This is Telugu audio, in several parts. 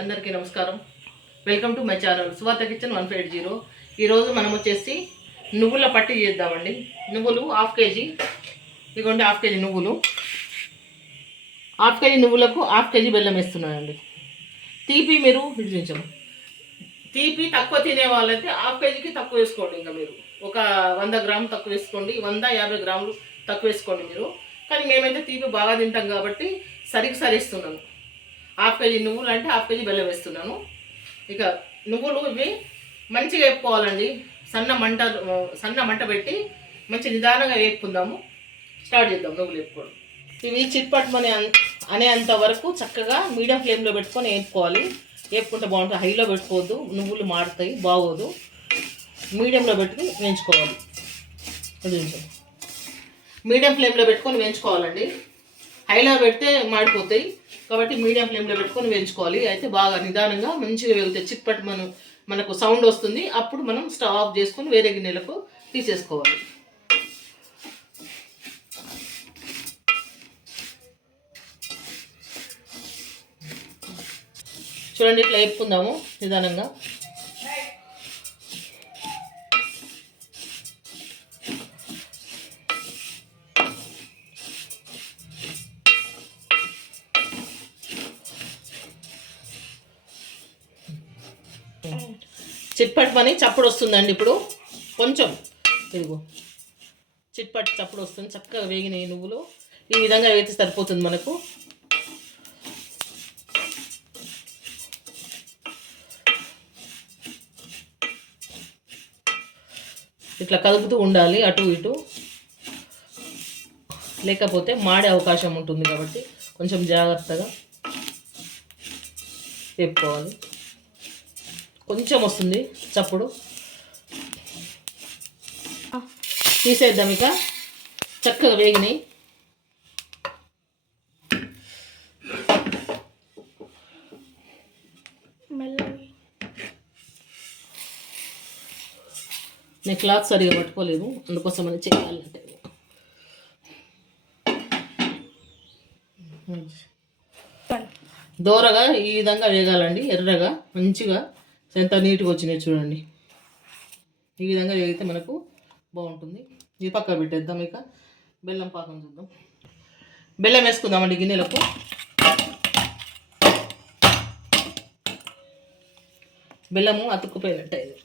అందరికీ నమస్కారం. వెల్కమ్ టు మై ఛానల్ సువార్త కిచెన్ 150. ఈరోజు మనం వచ్చేసి నువ్వుల పట్టి చేద్దామండి. నువ్వులు హాఫ్ కేజీ, ఇదిగోండి హాఫ్ కేజీ నువ్వులు. హాఫ్ కేజీ నువ్వులకు హాఫ్ కేజీ బెల్లం వేస్తున్నానండి. తీపి మీరు విడిపించం, తీపి తక్కువ తినే వాళ్ళైతే హాఫ్ కేజీకి తక్కువ వేసుకోండి. ఇంకా మీరు ఒక 100 గ్రాములు తక్కువ వేసుకోండి, 150 గ్రాములు తక్కువ వేసుకోండి మీరు. కానీ మేమైతే తీపి బాగా తింటాం కాబట్టి సరిస్తున్నాను. హాఫ్ కేజీ నువ్వులు అంటే హాఫ్ కేజీ బెల్లం వేస్తున్నాను. ఇక నువ్వులు ఇవి మంచిగా వేపుకోవాలండి. సన్న మంట పెట్టి మంచి నిదానంగా వేపుకుందాము. స్టార్ట్ చేద్దాం నువ్వులు వేపుకోవడం. ఇవి చిట్పట్టమని అనేంత వరకు చక్కగా మీడియం ఫ్లేమ్లో పెట్టుకొని వేపుకోవాలి. వేపుకుంటే బాగుంటుంది. హైలో పెట్టుకోవద్దు, నువ్వులు మాడుతాయి, బాగోదు. మీడియంలో పెట్టుకుని వేయించుకోవాలి. మీడియం ఫ్లేమ్లో పెట్టుకొని వేయించుకోవాలండి. హైలో పెడితే మాడిపోతాయి కాబట్టి మీడియం ఫ్లేమ్లో పెట్టుకొని వేయించుకోవాలి. అయితే బాగా నిదానంగా మంచిగా వేగుతాయి. చిట్పట్ మనకు సౌండ్ వస్తుంది. అప్పుడు మనం స్టవ్ ఆఫ్ చేసుకొని వేరే గిన్నెలకు తీసేసుకోవాలి. చూడండి, ఇట్లా వేపుకుందాము నిదానంగా. చిట్పట్ పని చప్పుడు వస్తుందండి. ఇప్పుడు కొంచెం ఇదిగో చిట్పట్ చప్పుడు వస్తుంది. చక్కగా వేగిన నువ్వులు ఈ విధంగా వేస్తే సరిపోతుంది మనకు. ఇట్లా కలుపుతూ ఉండాలి అటు ఇటు, లేకపోతే మాడే అవకాశం ఉంటుంది కాబట్టి కొంచెం జాగ్రత్తగా వేపుకోవాలి. కొంచెం వస్తుంది చప్పుడు, తీసేద్దాం. ఇక చక్కగా వేగినాయి. నేను క్లాత్ సరిగా పట్టుకోలేదు, అందుకోసం అని చేయాలంటే. దోరగా ఈ విధంగా వేగాలండి. ఎర్రగా మంచిగా ఎంత నీట్గా వచ్చినాయి చూడండి. ఈ విధంగా వేగితే మనకు బాగుంటుంది. ఇది పక్క పెట్టేద్దాం. ఇక బెల్లం పాకం చూద్దాం. బెల్లం వేసుకుందామండి గిన్నెలకు. బెల్లము అతుక్కుపోయినట్టు ఇది.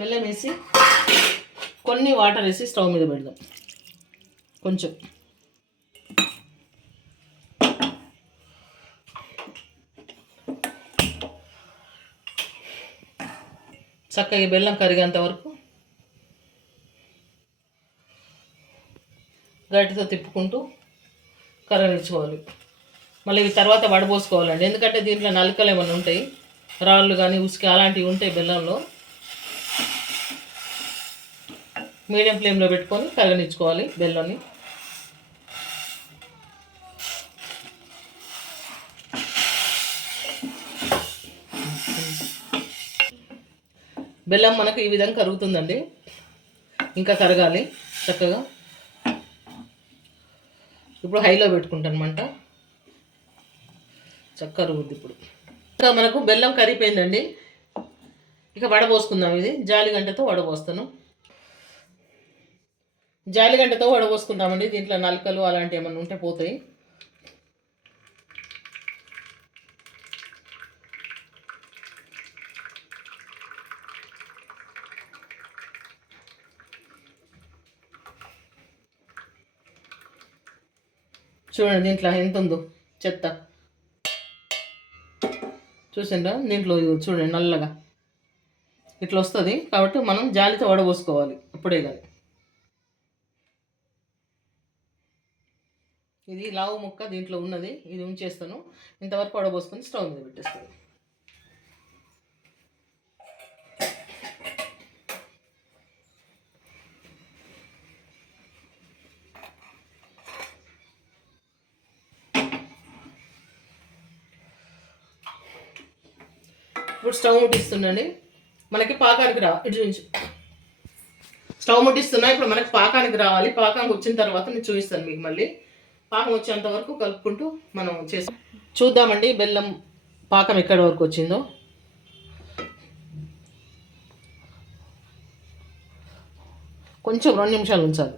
బెల్లం వేసి కొన్ని వాటర్ వేసి స్టవ్ మీద పెడదాం. కొంచెం చక్కగా బెల్లం కరిగేంత వరకు గట్టితో తిప్పుకుంటూ కరగించుకోవాలి. మళ్ళీ ఇవి తర్వాత వడబోసుకోవాలండి. ఎందుకంటే దీంట్లో నలకలు ఏమైనా ఉంటాయి, రాళ్ళు కానీ ఉసుక అలాంటివి ఉంటాయి బెల్లంలో. మీడియం ఫ్లేమ్లో పెట్టుకొని కరగనిచ్చుకోవాలి బెల్లాన్ని. బెల్లం మనకు ఈ విధంగా కరుగుతుందండి. ఇంకా కరగాలి చక్కగా. ఇప్పుడు హైలో పెట్టుకుంటాను మంట. చక్కగా కరుగుద్ది. ఇప్పుడు ఇంకా మనకు బెల్లం కరిగిపోయిందండి. ఇక వడబోసుకుందాం. ఇది జాలిగంటతో వడబోస్తాను. జాలిగంటతో వడబోసుకుందామండి. దీంట్లో నలకలు అలాంటివి ఏమన్నా ఉంటే పోతాయి. చూడండి దీంట్లో ఎంత ఉందో చెత్త, చూసిండ్రా? దీంట్లో చూడండి నల్లగా ఇట్లా వస్తుంది. కాబట్టి మనం జాలితో వడబోసుకోవాలి అప్పుడే కానీ. ఇది లావు ముక్క దీంట్లో ఉన్నది, ఇది ఉంచేస్తాను. ఇంతవరకు వడబోసుకొని స్టవ్ మీద పెట్టేస్తాను. ఇప్పుడు స్టవ్ ముట్టిస్తుండండి. మనకి పాకానికి ఇటు నుంచి స్టవ్ ముట్టిస్తున్నా. ఇప్పుడు మనకి పాకానికి రావాలి. పాకానికి వచ్చిన తర్వాత నేను చూపిస్తాను మీకు. మళ్ళీ పాకం వచ్చేంత వరకు కలుపుకుంటూ మనం చేస్తాం. చూద్దామండి బెల్లం పాకం ఎక్కడి వరకు వచ్చిందో. కొంచెం 2 నిమిషాలు ఉంచాలి.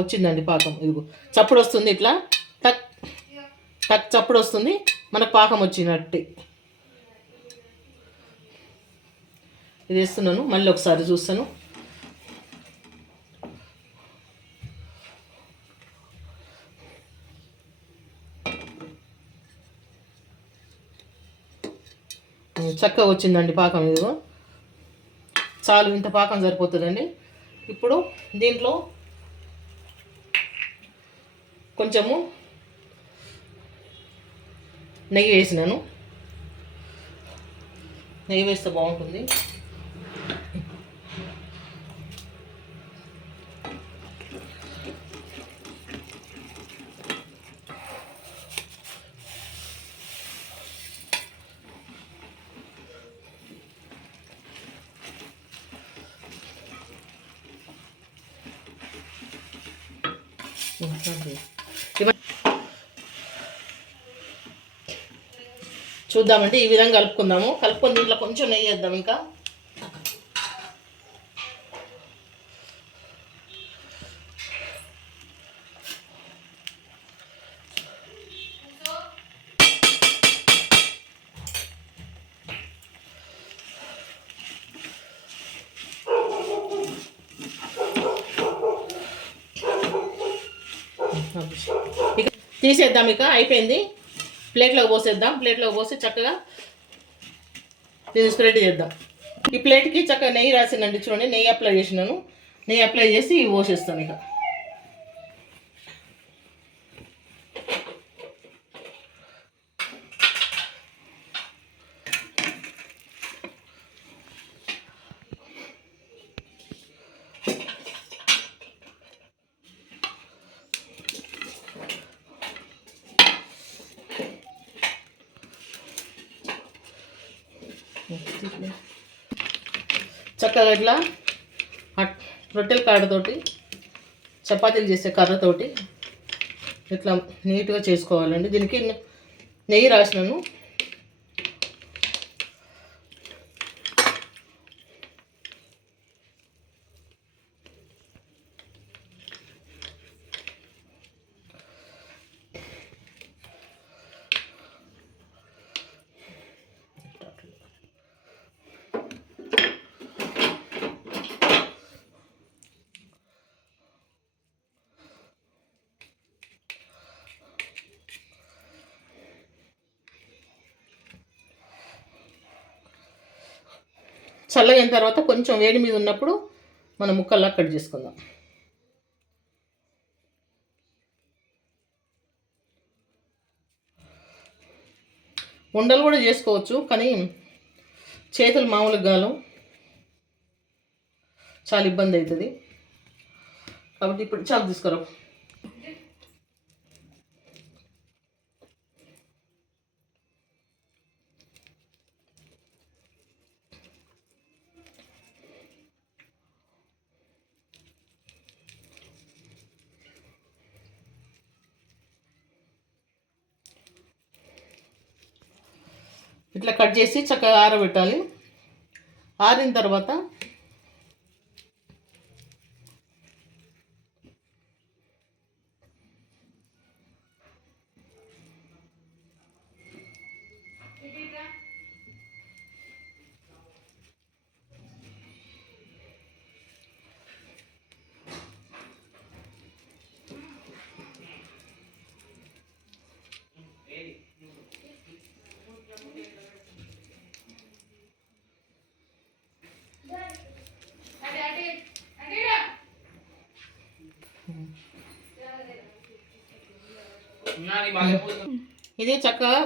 వచ్చిందండి పాకం. ఇదిగో చప్పుడు వస్తుంది, ఇట్లా టక్ టక్ చప్పుడు వస్తుంది. మనకు పాకం వచ్చినట్టు. ఇది వేస్తున్నాను, మళ్ళీ ఒకసారి చూస్తాను. చక్కగా వచ్చిందండి పాకం. ఇదిగో చాలు, ఇంత పాకం సరిపోతుందండి. ఇప్పుడు దీంట్లో కొంచెము నెయ్యి వేసినాను. నెయ్యి వేస్తే బాగుంటుంది. చూద్దామంటే ఈ విధంగా కలుపుకుందాము. కలుపుకొని దీంట్లో కొంచెం నెయ్యి వేద్దాం. ఇంకా ఇక తీసేద్దాం. ఇక అయిపోయింది. ప్లేట్లోకి పోసేద్దాం. ప్లేట్లోకి పోసి చక్కగా దీన్ని స్ప్రెడ్ చేద్దాం. ఈ ప్లేట్కి చక్కగా నెయ్యి రాసినండి. చూడండి, నెయ్యి అప్లై చేసినాను. నెయ్యి అప్లై చేసి పోసేస్తాను. ఇక చక్కగా ఇట్లా రొట్టెల కాడతోటి, చపాతీలు చేసే కర్రతోటి ఇట్లా నీట్గా చేసుకోవాలండి. దీనికి నెయ్యి రాసినాను. చల్లగైన తర్వాత కొంచెం వేడి మీద ఉన్నప్పుడు మనం ముక్కల్లా కట్ చేసుకుందాం. ఉండలు కూడా చేసుకోవచ్చు, కానీ చేతులు మామూలుగా గాలం, చాలా ఇబ్బంది అవుతుంది. కాబట్టి ఇప్పుడు చాకు తీసుకురా. ఇట్లా కట్ చేసి చక్కగా ఆరబెట్టాలి. ఆరిన తర్వాత ఇది చక్కగా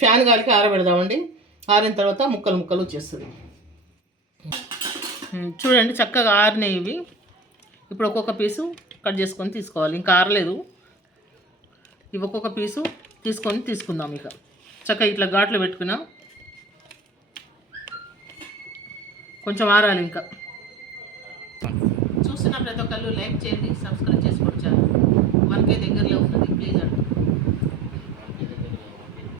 ఫ్యాన్ గాలికి ఆరబెడదామండి. ఆరిన తర్వాత ముక్కలు ముక్కలు వచ్చేస్తుంది. చూడండి, చక్కగా ఆరినాయి ఇవి. ఇప్పుడు ఒక్కొక్క పీసు కట్ చేసుకొని తీసుకోవాలి. ఇంకా ఆరలేదు. ఇవి ఒక్కొక్క పీసు తీసుకుందాం. ఇక చక్కగా ఇట్లా ఘాట్లు పెట్టుకున్నాం. కొంచెం ఆరాలి. ఇంకా చూస్తున్న ప్రతి ఒక్కళ్ళు లైక్ చేయండి, సబ్స్క్రైబ్ చేసుకోండి ఛానల్.